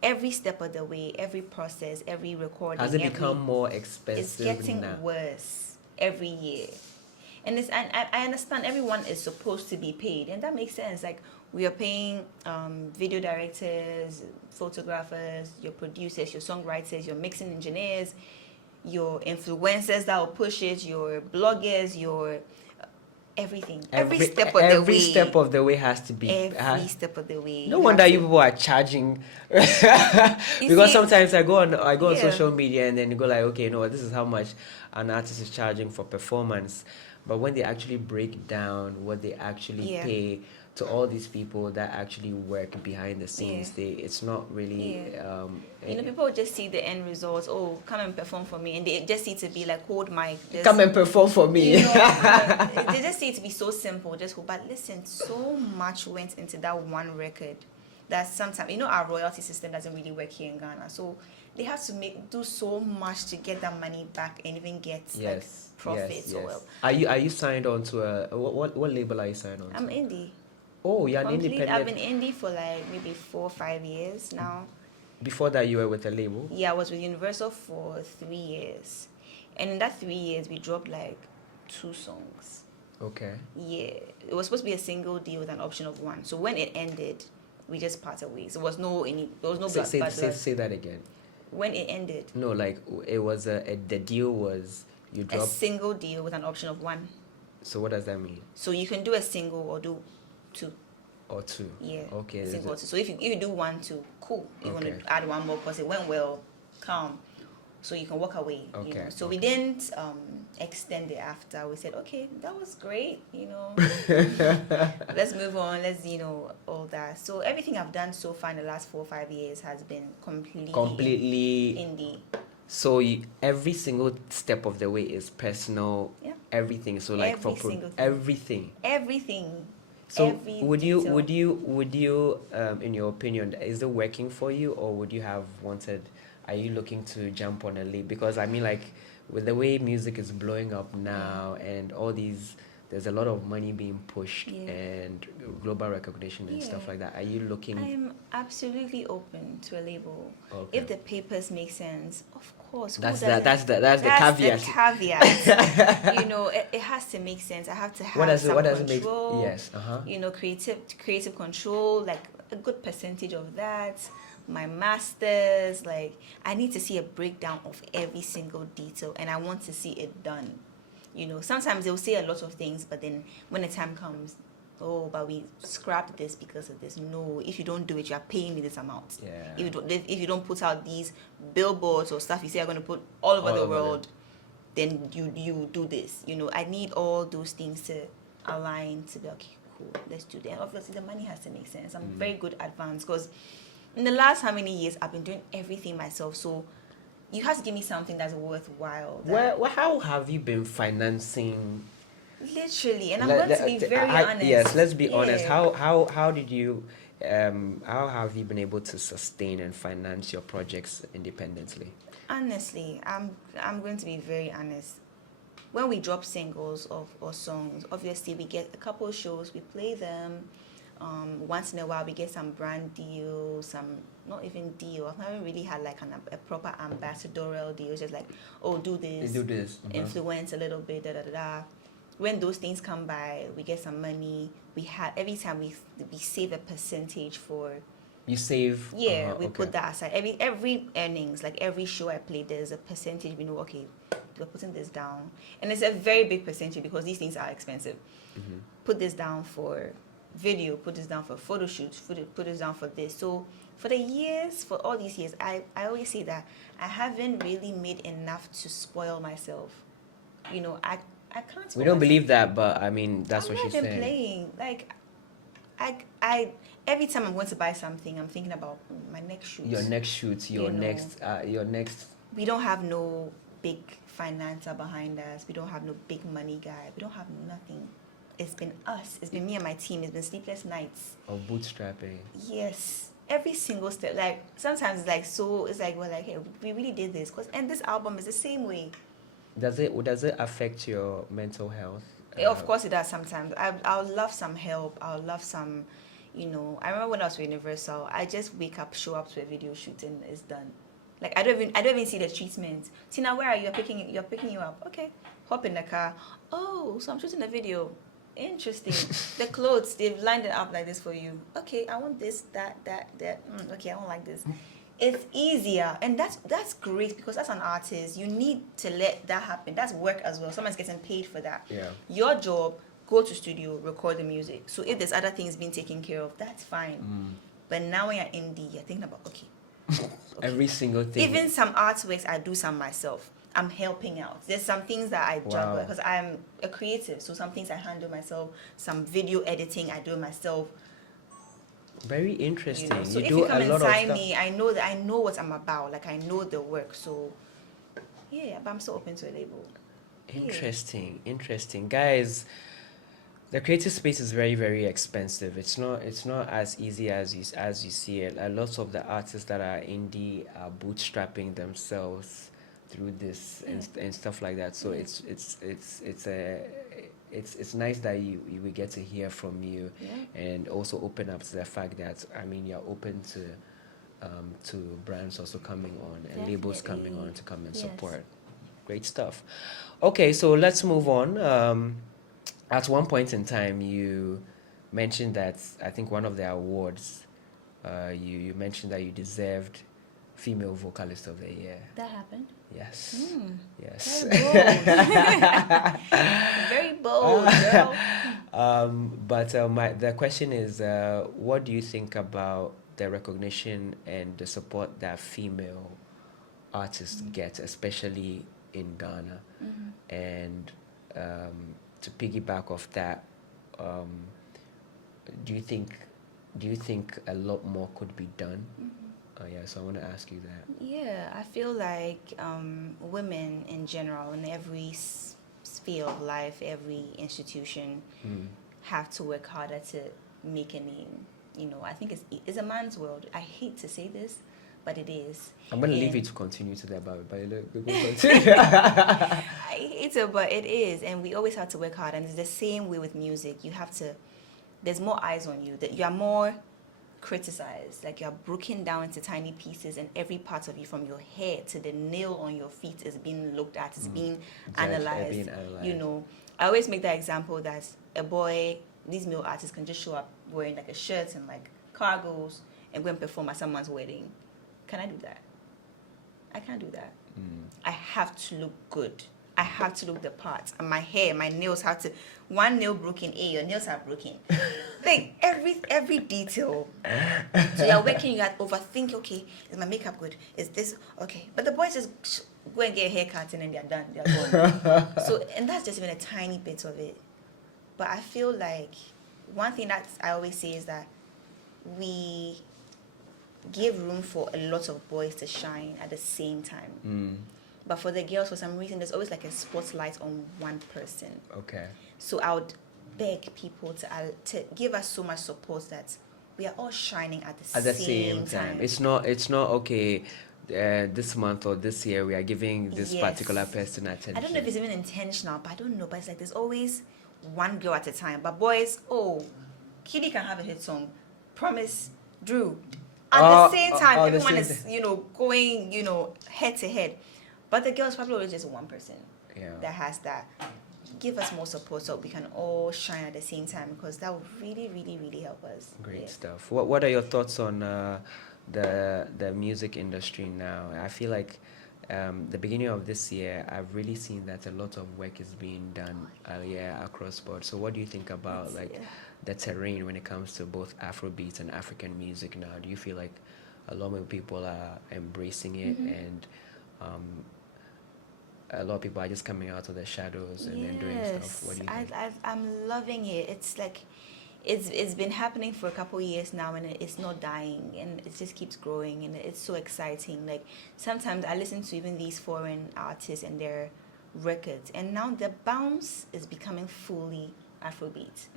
Every step of the way, every process, every recording. Has it become more expensive? It's getting worse every year. And I understand everyone is supposed to be paid, and that makes sense. Like, we are paying video directors, photographers, your producers, your songwriters, your mixing engineers, your influencers that will push it, your bloggers, your everything. Every step of the way has to be. Every step of the way. No wonder you people are charging. Because sometimes I go on social media and then you go like, okay, no, this is how much an artist is charging for performance. But when they actually break down what they actually pay to all these people that actually work behind the scenes, it's not really. People just see the end results. Oh, come and perform for me, and they just see it to be like, hold mic. Come and perform for me. They just see it to be so simple. Just hold. But listen, so much went into that one record that sometimes our royalty system doesn't really work here in Ghana. So they have to do so much to get that money back and even get profits. Yes. Are you signed on to a what label are you signed on to? I'm indie. Oh, you're an independent. I've been indie for like maybe 4 or 5 years now. Before that, you were with a label? Yeah, I was with Universal for 3 years. And in that 3 years, we dropped like 2 songs. Okay. Yeah. It was supposed to be a single deal with an option of 1. So when it ended, we just parted ways. There was no Say that again. When it ended. No, like it was the deal was you dropped a single deal with an option of 1. So what does that mean? So you can do a single or do 2. Or 2. Yeah. Okay. Single or 2. So if you do 1, 2, cool. You want to add 1 more because it went well, calm. So you can walk away. Okay. So we didn't extend it after. We said, okay, that was great. Let's move on. Let's all that. So everything I've done so far in the last 4 or 5 years has been completely indie. So every single step of the way is personal. Yeah. Everything. So like everything. Everything. So would you in your opinion, is it working for you, or would you have wanted? Are you looking to jump on a leap? Because I mean, like, with the way music is blowing up now and all these there's a lot of money being pushed Yeah. and global recognition and stuff Yeah. like that. Are you looking? I'm absolutely open to a label. Okay. If the papers make sense, of course. That's who the doesn't- that's the caveat. The caveat. You know, it has to make sense. I have to have some What does it make? control. Yes. You know, creative control, like a good percentage of that. My masters, like I need to see a breakdown of every single detail, and I want to see it done. You know, sometimes they'll say a lot of things, but then when the time comes, oh, but we scrapped this because of this. No, if you don't do it, you are paying me this amount. Yeah. If you don't put out these billboards or stuff you say you're going to put all over the world, then you do this. You know, I need all those things to align to be okay, cool, let's do that. And obviously the money has to make sense. I'm very good at advance because in the last how many years I've been doing everything myself, so you have to give me something that's worthwhile. How have you been financing? Literally, and I'm going to be very honest. Yes, let's be honest. Yeah. How did you how have you been able to sustain and finance your projects independently? Honestly, I'm going to be very honest. When we drop singles or songs, obviously we get a couple of shows, we play them. Once in a while we get some brand deal, some not even deal. I've never really had like a proper ambassadorial deal. It's just like, oh, do this, influence a little bit, da da da da. When those things come by, we get some money. Every time we save a percentage for. You save. Yeah, we put that aside. Every earnings, like every show I play, there's a percentage. We know, okay, we're putting this down, and it's a very big percentage because these things are expensive. Put this down for video. Put this down for photo shoots. Put this down for this. So for all these years, I always say that I haven't really made enough to spoil myself. You know, I can't. We don't believe that, but I mean that's what she's saying. I'm not even playing. Like, I every time I'm going to buy something, I'm thinking about my next shoot. Your next shoot, your next. We don't have no big financer behind us. We don't have no big money guy. We don't have nothing. It's been us. It's been me and my team. It's been sleepless nights. Of bootstrapping. Yes. Every single step. Like, sometimes it's like, so, it's like, we're like, hey, we really did this. And this album is the same way. Does it affect your mental health? Of course it does sometimes. I'll love some help. I'll love some, you know. I remember when I was with Universal, I just wake up, show up to a video shoot, and it's done. Like, I don't even see the treatment. Tina, where are you? You're picking you up. Okay. Hop in the car. Oh, so I'm shooting a video. Interesting. The clothes, they've lined it up like this for you. Okay, I want this, that. Okay, I don't like this. It's easier, and that's great because as an artist, you need to let that happen. That's work as well. Someone's getting paid for that. Yeah. Your job, go to studio, record the music. So if there's other things being taken care of, that's fine. But now when you're indie, you're thinking about okay. Every single thing. Even some artworks, I do some myself. I'm helping out. There's some things that I juggle because I'm a creative. So some things I handle myself. Some video editing, I do myself. Very interesting. You know? So you if do you come a lot and of sign stuff. me, I know what I'm about. Like, I know the work. So yeah, but I'm so open to a label. Interesting, guys. The creative space is very, very expensive. It's not as easy as you see it. A lot of the artists that are indie are bootstrapping themselves through this and stuff like that. So it's nice that we get to hear from you and also open up to the fact that you're open to brands also coming on and labels coming on to come and support. Great stuff. Okay, so let's move on. At one point in time, you mentioned that I think one of the awards, you mentioned that you deserved Female Vocalist of the Year. That happened? Yes. Yes. Very bold, girl. But the question is, what do you think about the recognition and the support that female artists get, especially in Ghana? And to piggyback off that, do you think a lot more could be done? So I want to ask you that. Yeah, I feel like women in general, in every sphere of life, every institution, have to work harder to make a name. You know, I think it's a man's world. I hate to say this, but it is. I'm gonna leave And you to continue to that, but we will continue. I hate it, but it is, and we always have to work hard. And it's the same way with music. You have to. There's more eyes on you. That you are more criticized. Like you're broken down into tiny pieces, and every part of you, from your hair to the nail on your feet, is being looked at. Is being analyzed. Being analyzed. You know, I always make that example that a boy, these male artists can just show up wearing like a shirt and like cargos and go and perform at someone's wedding. Can I do that? I can't do that. I have to look good. I have to look the part. And my hair, my nails have to. One nail broken, your nails are broken. Like every detail. So you're working, you have to overthink, okay, is my makeup good? Is this okay? But the boys just go and get a haircut and then they're done. They're gone. So, and that's just even a tiny bit of it. But I feel like one thing that I always say is that we give room for a lot of boys to shine at the same time. But for the girls, for some reason, there's always like a spotlight on one person. Okay. So I would beg people to give us so much support that we are all shining at the same time. It's not okay. This month or this year, we are giving this particular person attention. I don't know if it's even intentional, but I don't know. But it's like there's always one girl at a time. But boys, KiDi can have a hit song. Promise, Drew. At the same time, everyone is, going, head to head. But the girls probably always just one person that has that. Give us more support so we can all shine at the same time, because that would really, really, really help us. Great stuff. What are your thoughts on the music industry now? I feel like the beginning of this year, I've really seen that a lot of work is being done across board. So what do you think about the terrain when it comes to both Afrobeat and African music now? Do you feel like a lot of people are embracing it, and a lot of people are just coming out of the shadows and then doing stuff? What do you think? I'm loving it. It's like it's been happening for a couple of years now, and it's not dying, and it just keeps growing, and it's so exciting. Like sometimes I listen to even these foreign artists and their records, and now the bounce is becoming fully Afrobeat.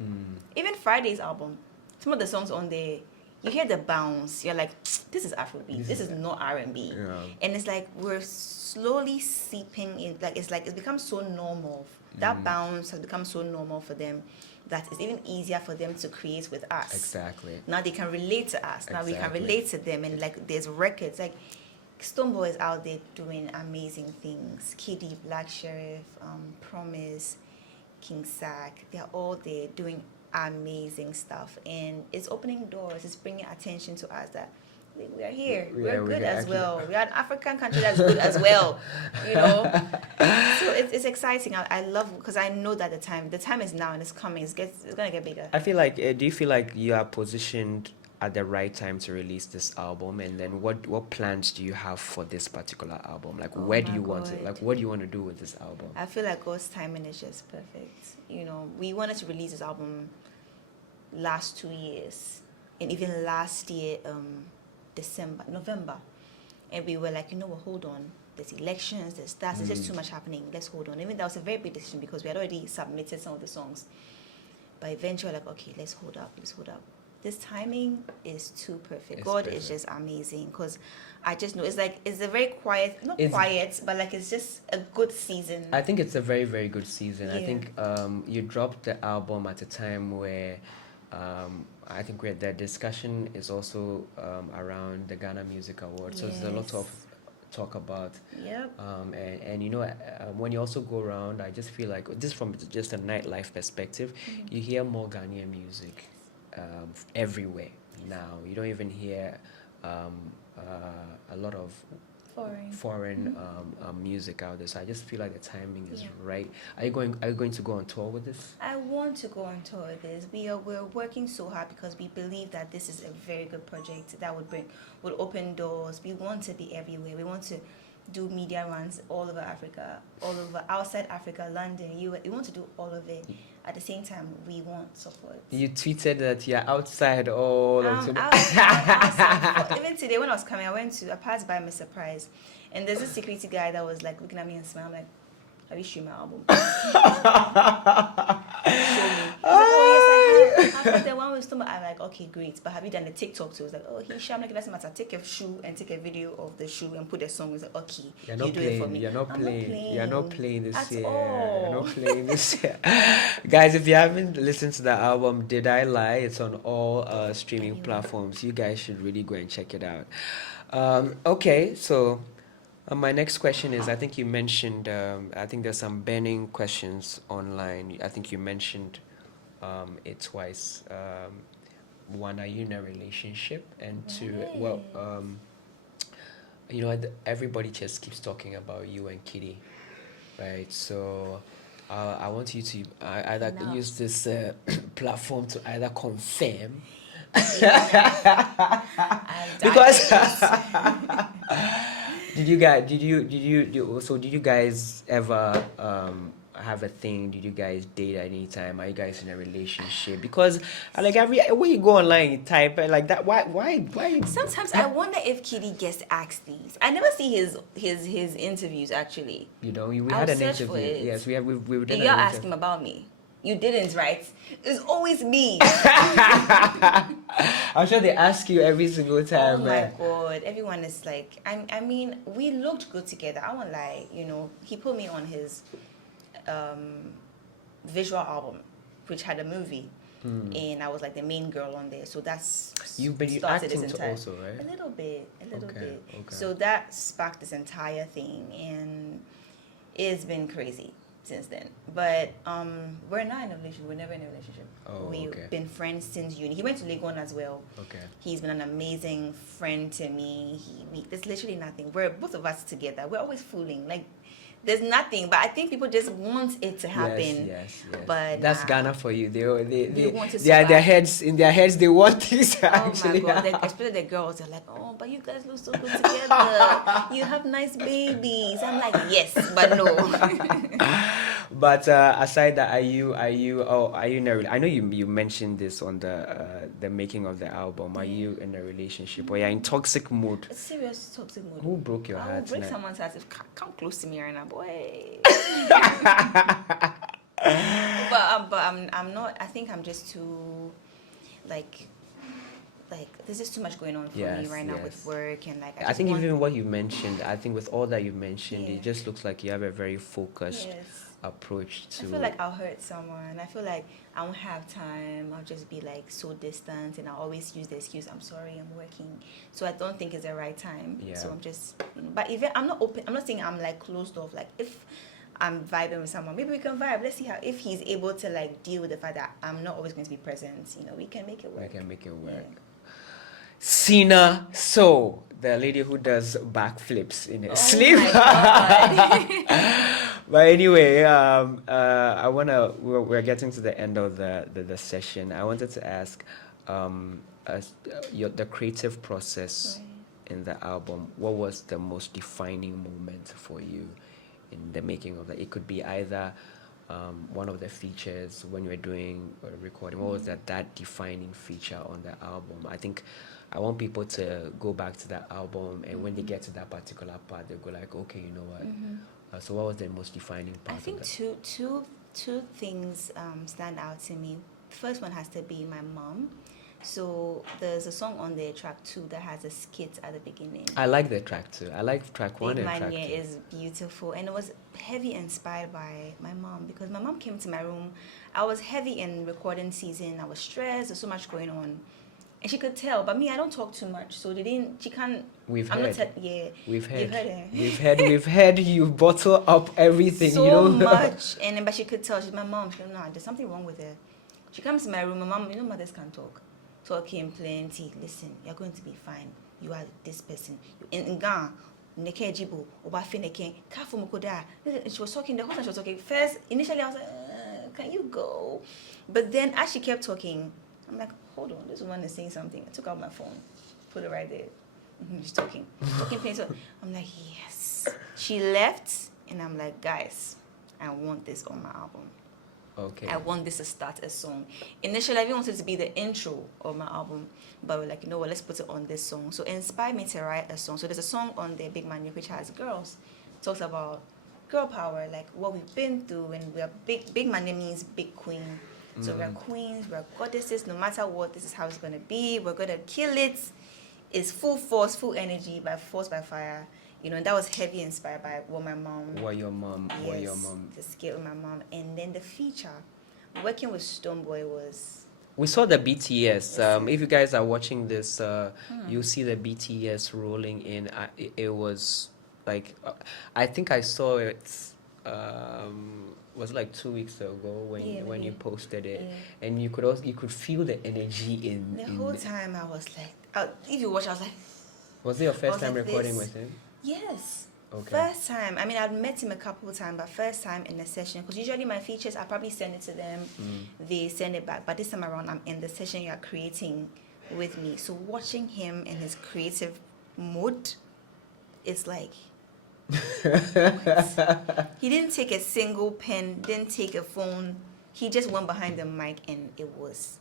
Even Friday's album, some of the songs on there, you hear the bounce, you're like, this is Afrobeat. This is not R&B. And it's like we're slowly seeping in. Like it's become so normal. That bounce has become so normal for them that it's even easier for them to create with us. Exactly. Now they can relate to us. Now we can relate to them, and like there's records like Stonebwoy is out there doing amazing things. KiDi, Black Sheriff, Promise, King Sack, they're all there doing amazing stuff, and it's opening doors. It's bringing attention to us that we are here. We're good as well. We are an African country that's good as well. So it's exciting. I love, because I know that the time is now, and it's coming. It's gonna get bigger. I feel like, do you feel like you are positioned at the right time to release this album? And then what plans do you have for this particular album? Like where do you want it? Like what do you want to do with this album? I feel like God's timing is just perfect. We wanted to release this album last 2 years, and even last year, November, and we were like, hold on. There's elections, there's that, there's just too much happening. Let's hold on. Even that was a very big decision because we had already submitted some of the songs. But eventually, like, okay, let's hold up. This timing is too perfect. God is just amazing, because I just know it's a very quiet, quiet, but like it's just a good season. I think it's a very, very good season. I think you dropped the album at a time where I think the discussion is also around the Ghana Music Awards. So there's a lot of talk about. And when you also go around, I just feel like this from just a nightlife perspective, you hear more Ghanaian music everywhere now. You don't even hear a lot of foreign music out there. So I just feel like the timing is right. Are you going to go on tour with this? I want to go on tour with this. We're working so hard because we believe that this is a very good project that would open doors. We want to be everywhere. We want to do media runs all over Africa, all over outside Africa, London, US. We want to do all of it. At the same time, we want support. You tweeted that you're outside all of outside. Even today when I was coming, I passed by Mr. Price, and there's a security guy that was like looking at me and smiling. I'm like, have you streamed my album? Show me. He's like, oh yes, I have was the one with Stonebwoy. I'm like, okay, great. But have you done the TikTok too? It's like, oh, he I'm like, it doesn't matter. Take a shoe and take a video of the shoe and put the song. It's like, okay, you do it for me. You're not I'm playing. not playing. You're not playing this at year. all. You're not playing this year. Guys, if you haven't listened to the album, Did I Lie? It's on all streaming platforms. You guys should really go and check it out. Okay, so my next question is, I think you mentioned, I think there's some burning questions online. I think you mentioned it twice. One, are you in a relationship? And two, well, everybody just keeps talking about you and KiDi, right? So I want you to either use this platform to either confirm because did you guys ever have a thing? Did you guys date at any time? Are you guys in a relationship? Because like when you go online, you type like that. Why? Sometimes I wonder if KiDi gets asked these. I never see his interviews actually. We I'll had an search interview. for it. Yes, we did. Did y'all ask him about me? You didn't, right? It's always me. I'm sure they ask you every single time. Oh my god, everyone is like, I mean, we looked good together. I won't lie. He put me on his visual album, which had a movie, and I was like the main girl on there. So that's you acting too also, right? A little bit. Okay. So that sparked this entire thing, and it's been crazy since then. But we're not in a relationship. We're never in a relationship. We've been friends since uni. He went to Legon as well. Okay. He's been an amazing friend to me. There's literally nothing. We're both of us together. We're always fooling. Like, there's nothing, but I think people just want it to happen. Yes. But that's Ghana for you. They want to their heads they want things to actually. Oh my god! Especially the girls, they're like, "Oh, but you guys look so good together. You have nice babies." I'm like, "Yes, but no." But aside that, are you in a? I know you mentioned this on the making of the album. Are you in a relationship or you're in toxic mood? Serious toxic mood. Who broke your heart? I will break someone's heart if come close to me right now, boy. but I'm not. I think I'm just too like there's just too much going on for me right now with work and like. I think even what you mentioned. I think with all that you mentioned, it just looks like you have a very focused approach to. I feel like I'll hurt someone. I feel like I won't have time. I'll just be like so distant, and I'll always use the excuse, "I'm sorry, I'm working." So I don't think it's the right time. Yeah. So I'm just. But even I'm not open. I'm not saying I'm like closed off. Like if I'm vibing with someone, maybe we can vibe. Let's see how if he's able to like deal with the fact that I'm not always going to be present. We can make it work. Yeah. Cina Soul, the lady who does backflips in her sleep. But anyway, we're getting to the end of the session. I wanted to ask, the creative process in the album. What was the most defining moment for you in the making of that? It could be either one of the features when you were doing recording. What was that defining feature on the album? I think I want people to go back to that album, and when they get to that particular part, they go like, okay, you know what? So what was the most defining part? I think two things stand out to me. The first one has to be my mom. So there's a song on the track 2 that has a skit at the beginning. I like the track 2. I like track 1 and track 2. Big is beautiful, and it was heavy inspired by my mom because my mom came to my room. I was heavy in recording season. I was stressed. There's so much going on. And she could tell, but me, I don't talk too much, so she can't. We've heard. We've heard. You've heard We've heard you bottle up everything. So much, but she could tell. She's my mom. She don't know. There's something wrong with her. She comes to my room. My mom, mothers can't talk. Talking plenty. Listen, you're going to be fine. You are this person. In Ghana, Nekejibo, Obafeneke, Kafumukoda. She was talking. The whole time she was talking. First, initially, I was like, "Can you go?" But then, as she kept talking, I'm like, hold on, this woman is saying something. I took out my phone, put it right there. She's talking plain. So I'm like, yes. She left, and I'm like, guys, I want this on my album. Okay. I want this to start a song. Initially, I even wanted it to be the intro of my album, but we're like, you know what, let's put it on this song. So it inspired me to write a song. So there's a song on the Big Man which has girls. It talks about girl power, like what we've been through, and we are big. Big Man means big queen. So we're queens, we're goddesses. No matter what, this is how it's gonna be. We're gonna kill it. It's full force, full energy, by force, by fire. And that was heavy inspired by what my mom. What your mom. The skill of my mom, and then the feature. Working with Stonebwoy was. We saw the BTS. If you guys are watching this, you'll see the BTS rolling in. It was like, I think I saw it. Was like 2 weeks ago when you posted it, and you could feel the energy in the whole time. I was like, if you watch, I was like. Was it your first time recording with him? Yes. Okay. First time. I mean, I'd met him a couple of times, but first time in a session. Because usually my features, I probably send it to them. They send it back. But this time around, I'm in the session you're creating with me. So watching him in his creative mode, it's like... He didn't take a single pen, didn't take a phone. He just went behind the mic, and it was...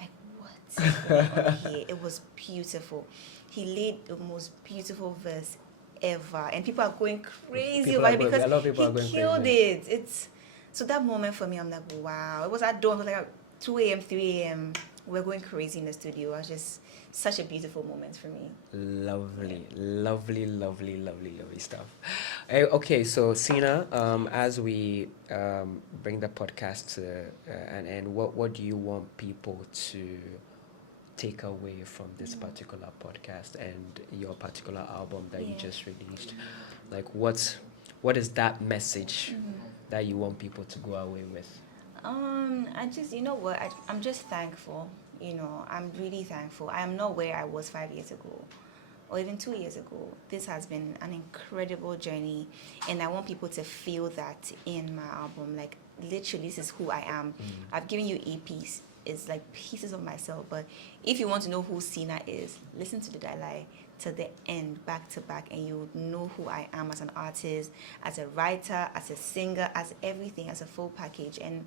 like, what's going on here? It was beautiful. He laid the most beautiful verse ever, and people are going crazy about it because he killed it. So that moment for me, I'm like, wow. It was at dawn. It was like 2 a.m., 3 a.m. We're going crazy in the studio. It was just such a beautiful moment for me. Lovely stuff. Okay, so Cina, as we bring the podcast to an end, what do you want people to take away from this particular podcast and your particular album that you just released? Like, what is that message that you want people to go away with? I just, I'm just thankful. I'm really thankful. I am not where I was 5 years ago or even 2 years ago. This has been an incredible journey, and I want people to feel that in my album. Like, literally, this is who I am. I've given you EPs. It's like pieces of myself, but if you want to know who Cina is, listen to the dialogue to the end, back to back, and you know who I am as an artist, as a writer, as a singer, as everything, as a full package. And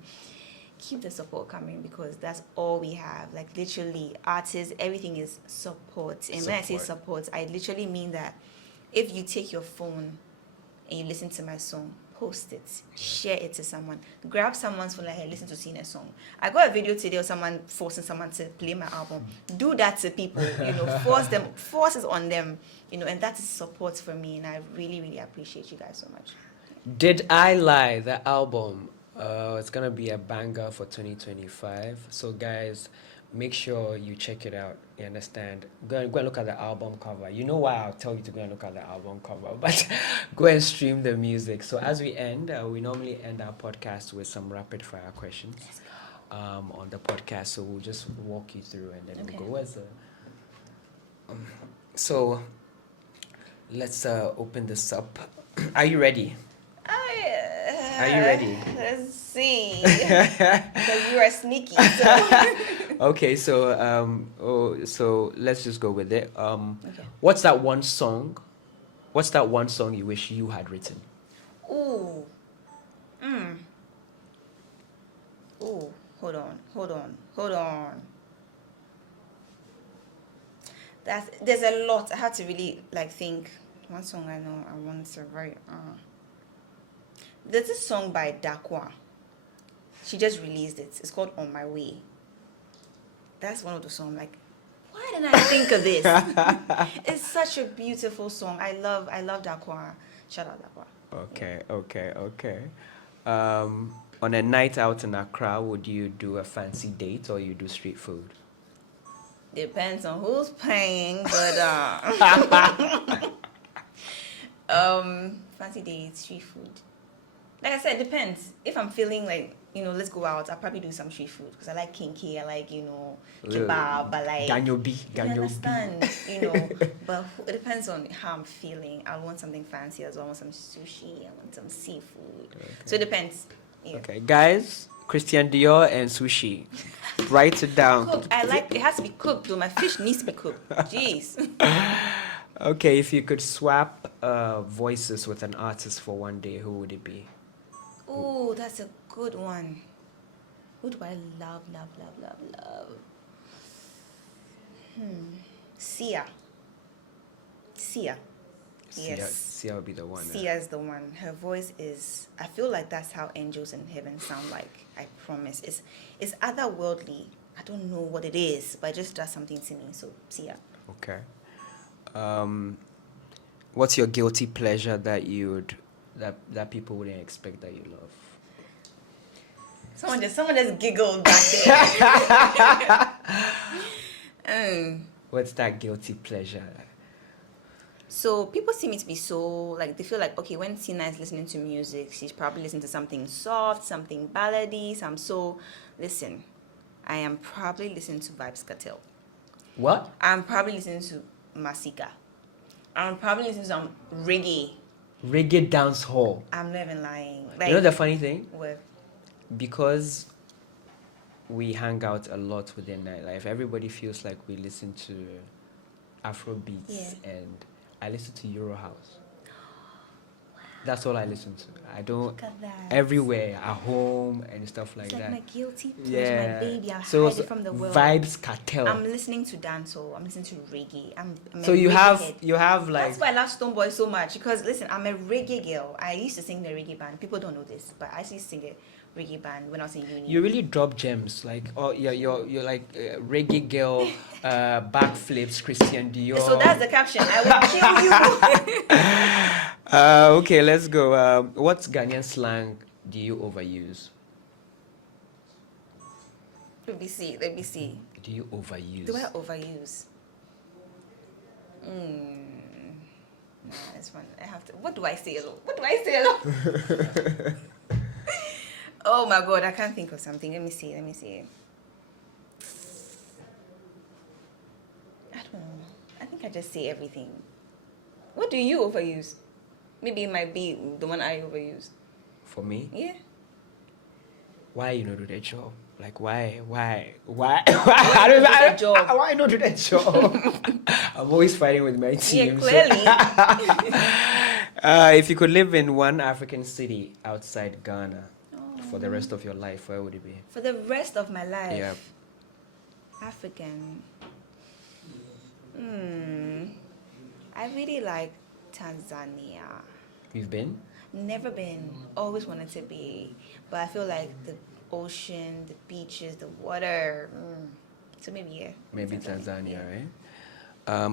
keep the support coming, because that's all we have. Like, literally, artists, everything is support. And when I say support, I literally mean that if you take your phone and you listen to my song, post it, share it to someone, grab someone's phone, like, hey, listen to Cina's song. I got a video today of someone forcing someone to play my album. Do that to people, force it on them, and that is support for me, and I really, really appreciate you guys so much. Did I lie? The album, it's gonna be a banger for 2025. So guys, make sure you check it out. You understand? Go and look at the album cover. You know why I'll tell you to go and look at the album cover, but go and stream the music. So as we end, we normally end our podcast with some rapid fire questions on the podcast. So we'll just walk you through, and then we'll go. Where's the? So let's open this up. Are you ready? Are you ready? Let's see. Because you are sneaky. So. Okay, so let's just go with it. What's that one song you wish you had written? Ooh. Ooh. Hold on. There's a lot. I have to really think. One song I know I want to write. There's this song by Dakwa. She just released it. It's called On My Way. That's one of the songs. Like, why didn't I think of this? It's such a beautiful song. I love Dakwa. Shout out Dakwa. Okay. On a night out in Accra, would you do a fancy date or you do street food? Depends on who's paying, but fancy date, street food. Like I said, it depends. If I'm feeling like, let's go out, I'll probably do some street food because I like kinky, I like, kebab, I like... Ganyobi. You understand, but it depends on how I'm feeling. I want something fancy as well. I want some sushi, I want some seafood. Okay. So it depends. Yeah. Okay, guys, Christian Dior and sushi. Write it down. Cooked. It has to be cooked though. My fish needs to be cooked. Jeez. Okay, if you could swap voices with an artist for one day, who would it be? Ooh, that's a good one. Who do I love? Sia. Yes. Sia will be the one. Sia's the one. Her voice is. I feel like that's how angels in heaven sound like. I promise. It's otherworldly. I don't know what it is, but it just does something to me. So Sia. Okay. What's your guilty pleasure that that people wouldn't expect that you love? Someone just giggled back there. What's that guilty pleasure? So people see me to be so like they feel like okay when Cina is listening to music she's probably listening to something soft, something ballady. Listen, I am probably listening to Vibes Cartel. What? I'm probably listening to Masika. I'm probably listening to some reggae. Reggae dance hall. I'm not even lying. You know the funny thing? What? Because we hang out a lot within nightlife, everybody feels like we listen to Afro beats, and I listen to Euro House. That's all I listen to. I don't. Look at that. Everywhere, at home and stuff like It's like that. my guilty pleasure, my baby. I So hide it from the world. Vibes Cartel. I'm listening to dancehall. I'm listening to reggae. I'm so a you reggae have head. like. That's why I love Stonebwoy so much because listen, I'm a reggae girl. I used to sing in a reggae band. People don't know this, but I used to sing a reggae band when I was in uni. You really drop gems like you're like reggae girl, backflips, Christian Dior. So that's the caption. I will kill you. Okay, let's go. What Ghanaian slang do you overuse? Let me see. Do you overuse? Do I overuse? Nah, this one. I have to. What do I say alone? Oh my god, I can't think of something. Let me see. I don't know. I think I just say everything. What do you overuse? Maybe it might be the one I overuse. For me? Yeah. Why you not do that job? Like why? Why do that job? Why not do that job? I'm always fighting with my team. Yeah, clearly. If you could live in one African city outside Ghana for the rest of your life, where would it be? For the rest of my life. Yeah. African. I really like Tanzania. You've been? Never been. Always wanted to be. But I feel like the ocean, the beaches, the water. So maybe, yeah. Maybe Tanzania, right?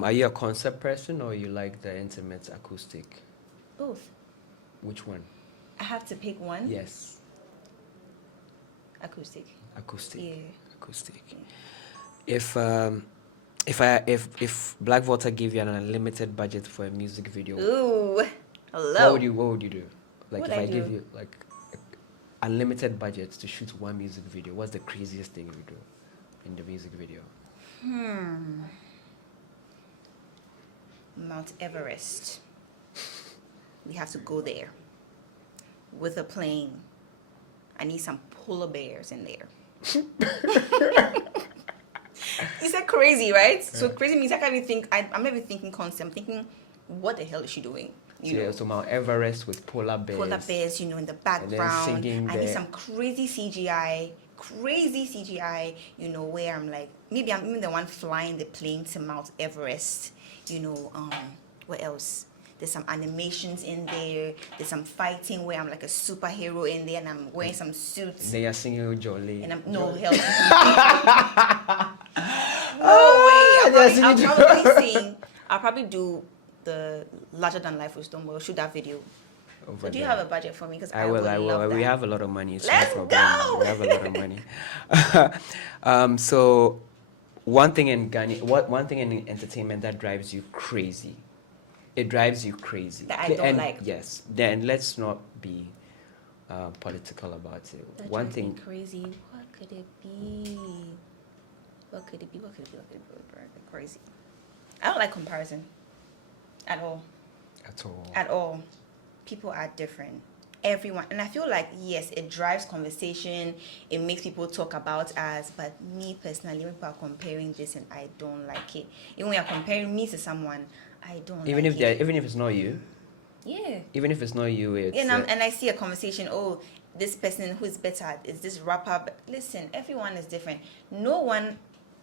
Are you a concept person or you like the intimate acoustic? Both. Which one? I have to pick one? Yes. Acoustic. Acoustic. Yeah. Acoustic. If Black Volta gave you an unlimited budget for a music video, Ooh. Hello. what would you do? Like What if I I give do? you like unlimited budget to shoot one music video, what's the craziest thing you do in the music video? Mount Everest. We have to go there with a plane. I need some polar bears in there. You said crazy, right? So crazy means I'm maybe thinking concept. I'm thinking, what the hell is she doing? So Mount Everest with polar bears. Polar bears, in the background. singing I need some crazy CGI, where I'm like, maybe I'm even the one flying the plane to Mount Everest. What else? There's some animations in there. There's some fighting where I'm like a superhero in there and I'm wearing some suits. They are singing Jolie. And I'm no help. I'll probably do the larger than life with Stonebwoy. Shoot that video. So do you have a budget for me? Because I will. Love that. We have a lot of money. So no problem. Go! We have a lot of money. So one thing in entertainment that drives you crazy. It drives you crazy. That I don't like. Yes. Then let's not be political about it. That One drives me thing. crazy. What could it be? Crazy. I don't like comparison. At all. At all. People are different. Everyone. And I feel like, yes, it drives conversation. It makes people talk about us. But me personally, when people are comparing this and I don't like it. Even when you're comparing me to someone, I don't Even like if it's not you. Yeah. Even if it's not you, it's. And I see a conversation, this person who is better is this rapper. But listen, everyone is different.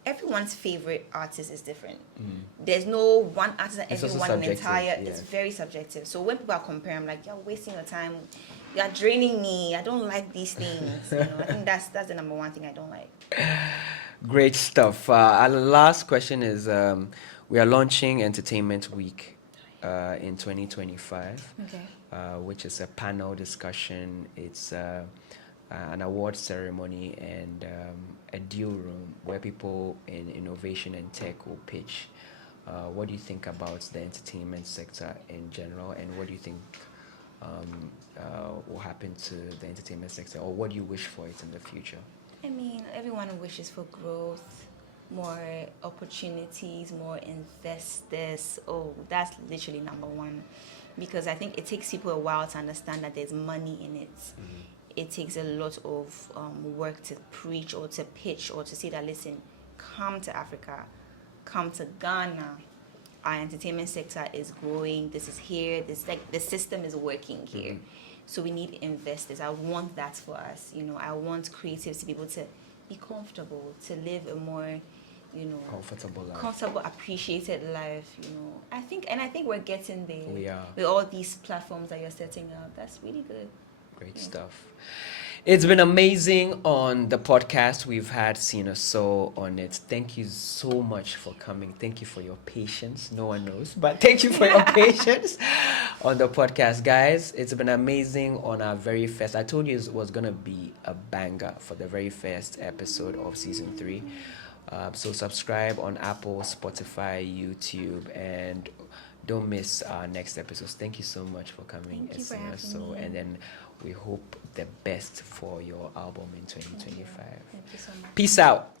everyone's favorite artist is different. There's no one artist that It's also everyone in subjective, entire. yeah. It's very subjective. So when people are comparing, I'm like, you're wasting your time. You're draining me. I don't like these things. I think that's the number one thing I don't like. Great stuff. Our last question is we are launching Entertainment Week in 2025, Okay. which is a panel discussion. It's an award ceremony and a deal room where people in innovation and tech will pitch. What do you think about the entertainment sector in general, and what do you think will happen to the entertainment sector, or what do you wish for it in the future? I mean, everyone wishes for growth, more opportunities, more investors. Oh, that's literally number one. Because I think it takes people a while to understand that there's money in it. It takes a lot of work to preach or to pitch or to say that, listen, come to Africa, come to Ghana. Our entertainment sector is growing. This is here. This like the system is working here. So we need investors. I want that for us. I want creatives to be able to be comfortable, to live a more, comfortable, appreciated life. I think we're getting there. We are. With all these platforms that you're setting up. That's really good. Great stuff. It's been amazing on the podcast. We've had Cina Soul on it. Thank you so much for coming. Thank you for your patience. No one knows, but thank you for your patience on the podcast, guys. It's been amazing on our very first. I told you it was going to be a banger for the very first episode of season 3. So subscribe on Apple, Spotify, YouTube, and don't miss our next episodes. Thank you so much for coming. Thank you for Cina having Soul. me. And then we hope the best for your album in 2025. Thank you so much. Peace out.